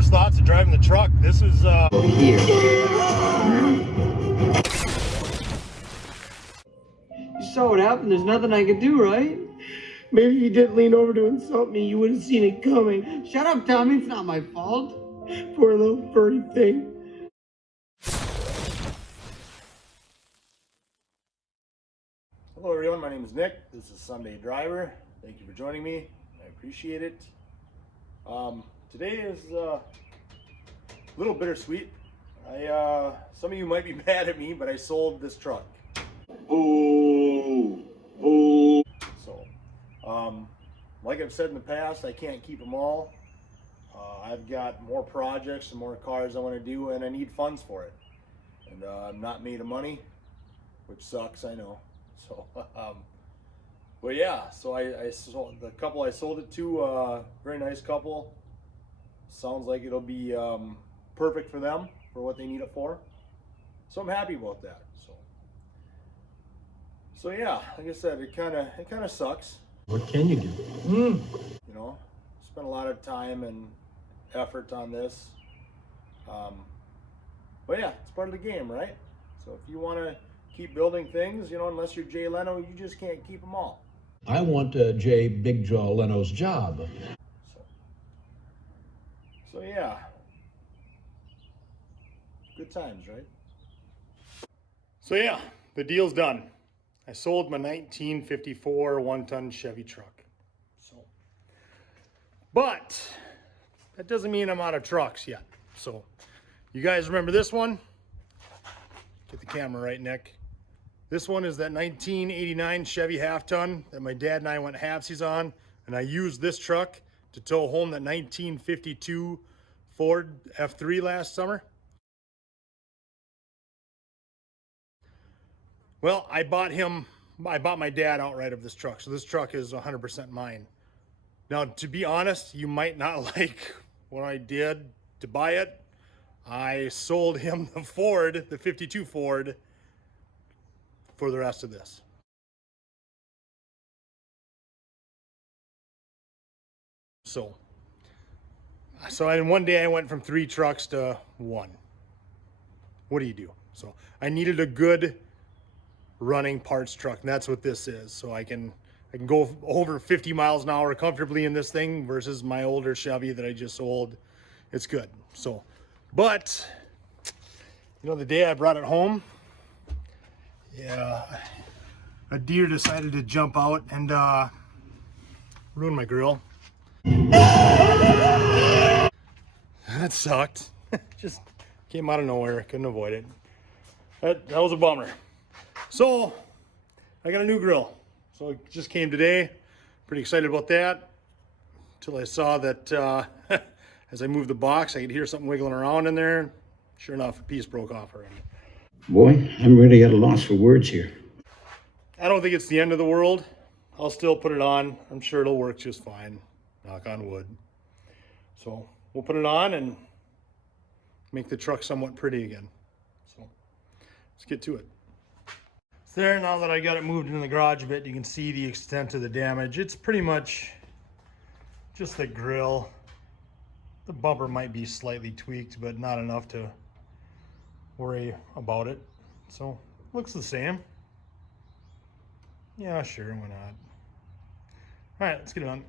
First thoughts of driving the truck. This is Here. You saw what happened. There's nothing I could do, right? Maybe if you didn't lean over to insult me, you would have seen it coming. Shut up, Tommy. It's not my fault. Poor little furry thing. Hello everyone, my name is Nick. This is Sunday Driver. Thank you for joining me. I appreciate it. Today is a little bittersweet. Some of you might be mad at me, but I sold this truck. Ooh. Ooh. So, like I've said in the past, I can't keep them all. I've got more projects and more cars I want to do, and I need funds for it. And I'm not made of money, which sucks, I know. So, but yeah, so I sold the couple I sold it to, very nice couple. Sounds like it'll be perfect for them, for what they need it for. So I'm happy about that. So yeah, like I said, it kind of sucks. What can you do? You know, spent a lot of time and effort on this. But yeah, it's part of the game, right? So if you want to keep building things, you know, unless you're Jay Leno, you just can't keep them all. I want Jay Big Jaw Leno's job. So yeah, good times, right? So yeah, the deal's done. I sold my 1954 one-ton Chevy truck. So, but that doesn't mean I'm out of trucks yet. So, you guys remember this one? Get the camera right, Nick. This one is that 1989 Chevy half-ton that my dad and I went halvesies on, and I used this truck to tow home that 1952 Ford F3 last summer. Well, I bought my dad outright of this truck, so this truck is 100% mine. Now, to be honest, you might not like what I did to buy it. I sold him the Ford, the 52 Ford, for the rest of this. So in one day I went from 3 trucks to 1. What do you do? So I needed a good running parts truck, and that's what this is. So I can go over 50 miles an hour comfortably in this thing versus my older Chevy that I just sold. It's good. So, but you know, the day I brought it home, yeah, a deer decided to jump out and ruin my grill. That sucked. Just came out of nowhere. Couldn't avoid it. That was a bummer. So I got a new grill. So it just came today. Pretty excited about that. Until I saw that as I moved the box, I could hear something wiggling around in there. Sure enough, a piece broke off already. Boy, I'm really at a loss for words here. I don't think it's the end of the world. I'll still put it on. I'm sure it'll work just fine. Knock on wood. So we'll put it on and make the truck somewhat pretty again. So let's get to it. So there, now that I got it moved into the garage a bit, you can see the extent of the damage. It's pretty much just the grill. The bumper might be slightly tweaked, but not enough to worry about it. So looks the same. Yeah, sure, why not? All right, let's get it on.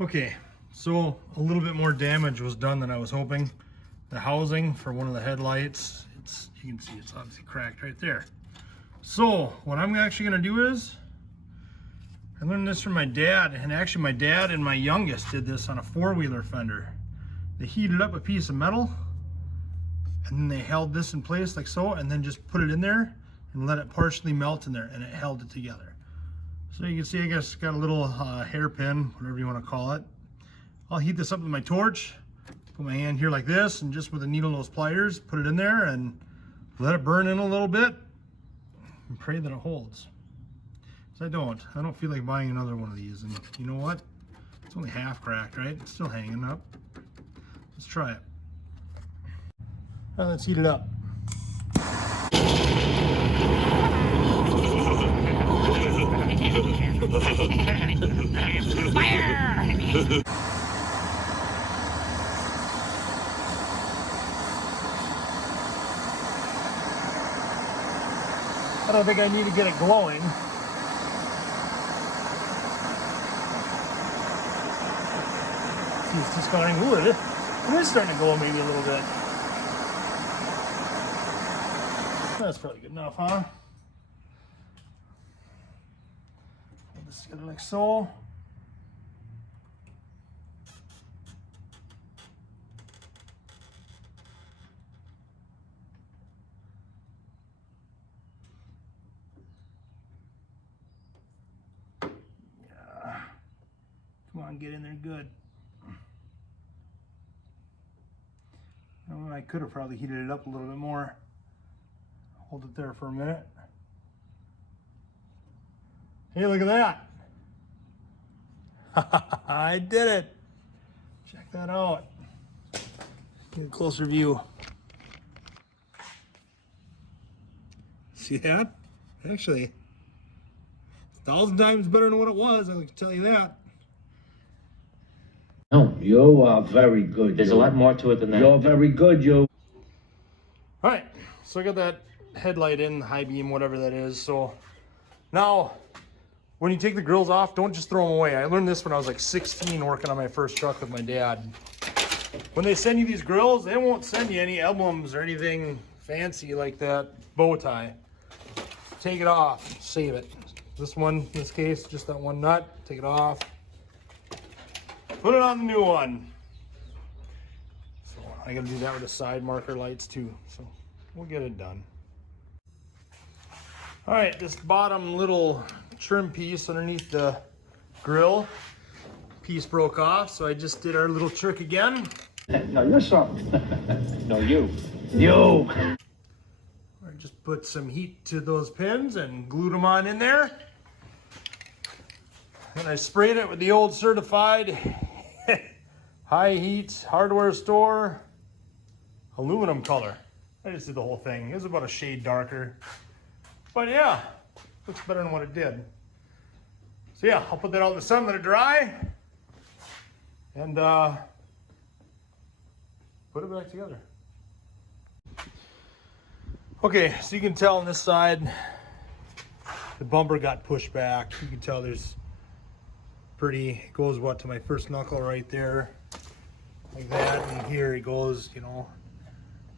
Okay, so a little bit more damage was done than I was hoping. The housing for one of the headlights, you can see it's obviously cracked right there. So what I'm actually gonna do is, I learned this from my dad, and actually my dad and my youngest did this on a 4-wheeler fender. They heated up a piece of metal, and then they held this in place like so, and then just put it in there and let it partially melt in there, and it held it together. So you can see, I guess, got a little hairpin, whatever you want to call it. I'll heat this up with my torch, put my hand here like this, and just with a needle nose pliers, put it in there and let it burn in a little bit and pray that it holds. So I don't feel like buying another one of these. And you know what? It's only half cracked, right? It's still hanging up. Let's try it. Now let's heat it up. I don't think I need to get it glowing. See, it's just starting. Ooh, it is starting to glow maybe a little bit. That's probably good enough, huh? Hold this together like so. Come on, get in there good. Oh, I could have probably heated it up a little bit more. Hold it there for a minute. Hey, look at that. I did it. Check that out. Get a closer view. See that? Actually, 1,000 times better than what it was, I can tell you that. No, you are very good. There's a lot more to it than that. You're very good, you. All right, so I got that headlight in, high beam, whatever that is. So now, when you take the grills off, don't just throw them away. I learned this when I was like 16 working on my first truck with my dad. When they send you these grills, they won't send you any emblems or anything fancy like that bow tie. Take it off, save it. This one, in this case, just that one nut, take it off. Put it on the new one. So I gotta do that with the side marker lights too. So we'll get it done. All right, this bottom little trim piece underneath the grill piece broke off. So I just did our little trick again. No, you're something. No, you. You. I just put some heat to those pins and glued them on in there. And I sprayed it with the old certified high heat hardware store aluminum color. I just did the whole thing. It was about a shade darker. But yeah, looks better than what it did. So yeah, I'll put that out in the sun, let it dry, and put it back together. Okay, so you can tell on this side, the bumper got pushed back. You can tell there's it goes what, to my first knuckle right there, like that, and here it goes, you know,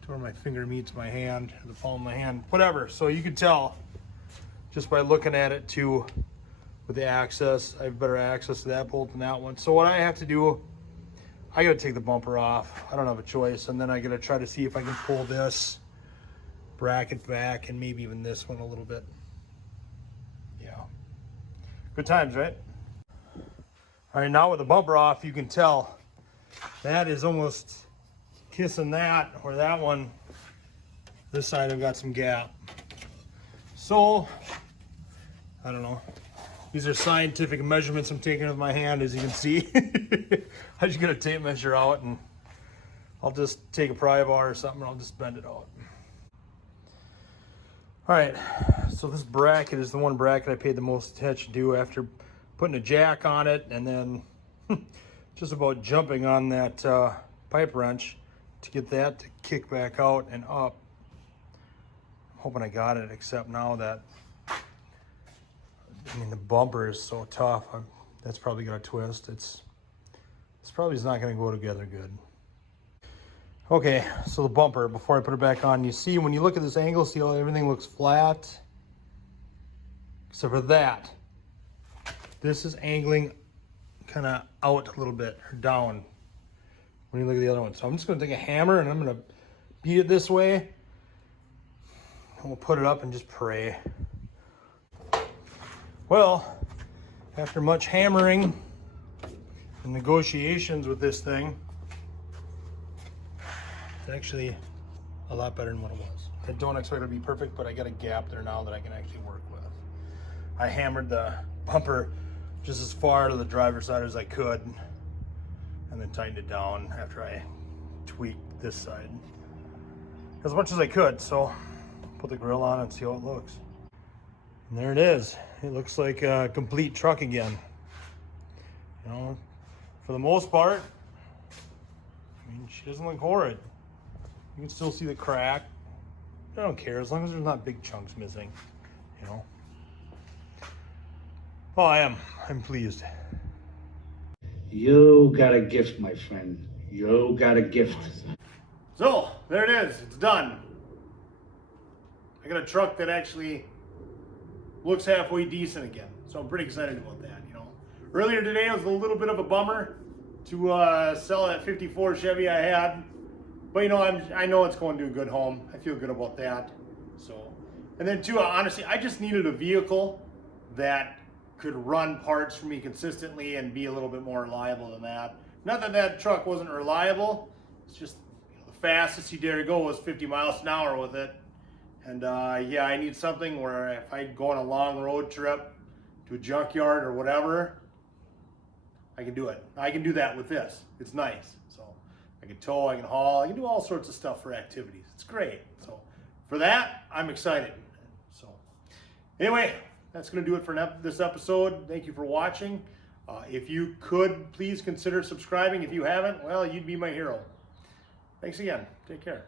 to where my finger meets my hand, the palm of my hand, whatever. So you can tell just by looking at it too, with the access, I have better access to that bolt than that one. So what I have to do, I gotta take the bumper off. I don't have a choice, and then I gotta try to see if I can pull this bracket back and maybe even this one a little bit. Yeah, good times, right? All right, now with the bumper off, you can tell that is almost kissing that, or that one. This side I've got some gap. So, I don't know. These are scientific measurements I'm taking with my hand, as you can see. I just get a tape measure out, and I'll just take a pry bar or something, and I'll just bend it out. All right, so this bracket is the one bracket I paid the most attention to after putting a jack on it, and then just about jumping on that pipe wrench to get that to kick back out and up. I'm hoping I got it, except now that, I mean, the bumper is so tough. That's probably gonna twist. It's probably not gonna go together good. Okay, so the bumper, before I put it back on, you see when you look at this angle, see how everything looks flat? Except for that. This is angling kind of out a little bit, or down, when you look at the other one. So I'm just gonna take a hammer and I'm gonna beat it this way. And we'll put it up and just pray. Well, after much hammering and negotiations with this thing, it's actually a lot better than what it was. I don't expect it to be perfect, but I got a gap there now that I can actually work with. I hammered the bumper just as far to the driver's side as I could, and then tightened it down after I tweaked this side as much as I could. So put the grill on and see how it looks. And there it is. It looks like a complete truck again. You know, for the most part, I mean, she doesn't look horrid. You can still see the crack. I don't care as long as there's not big chunks missing, you know. Well, I'm pleased. You got a gift, my friend. You got a gift. So, there it is. It's done. I got a truck that actually looks halfway decent again. So I'm pretty excited about that, you know. Earlier today, it was a little bit of a bummer to sell that 54 Chevy I had. But, you know, I know it's going to a good home. I feel good about that. So, and then too, honestly, I just needed a vehicle that could run parts for me consistently and be a little bit more reliable than that. Not that that truck wasn't reliable. It's just, you know, the fastest you dare go was 50 miles an hour with it. And yeah, I need something where if I go on a long road trip to a junkyard or whatever, I can do it. I can do that with this. It's nice. So I can tow, I can haul, I can do all sorts of stuff for activities. It's great. So for that, I'm excited. So anyway, that's going to do it for this episode. Thank you for watching. If you could, please consider subscribing. If you haven't, well, you'd be my hero. Thanks again. Take care.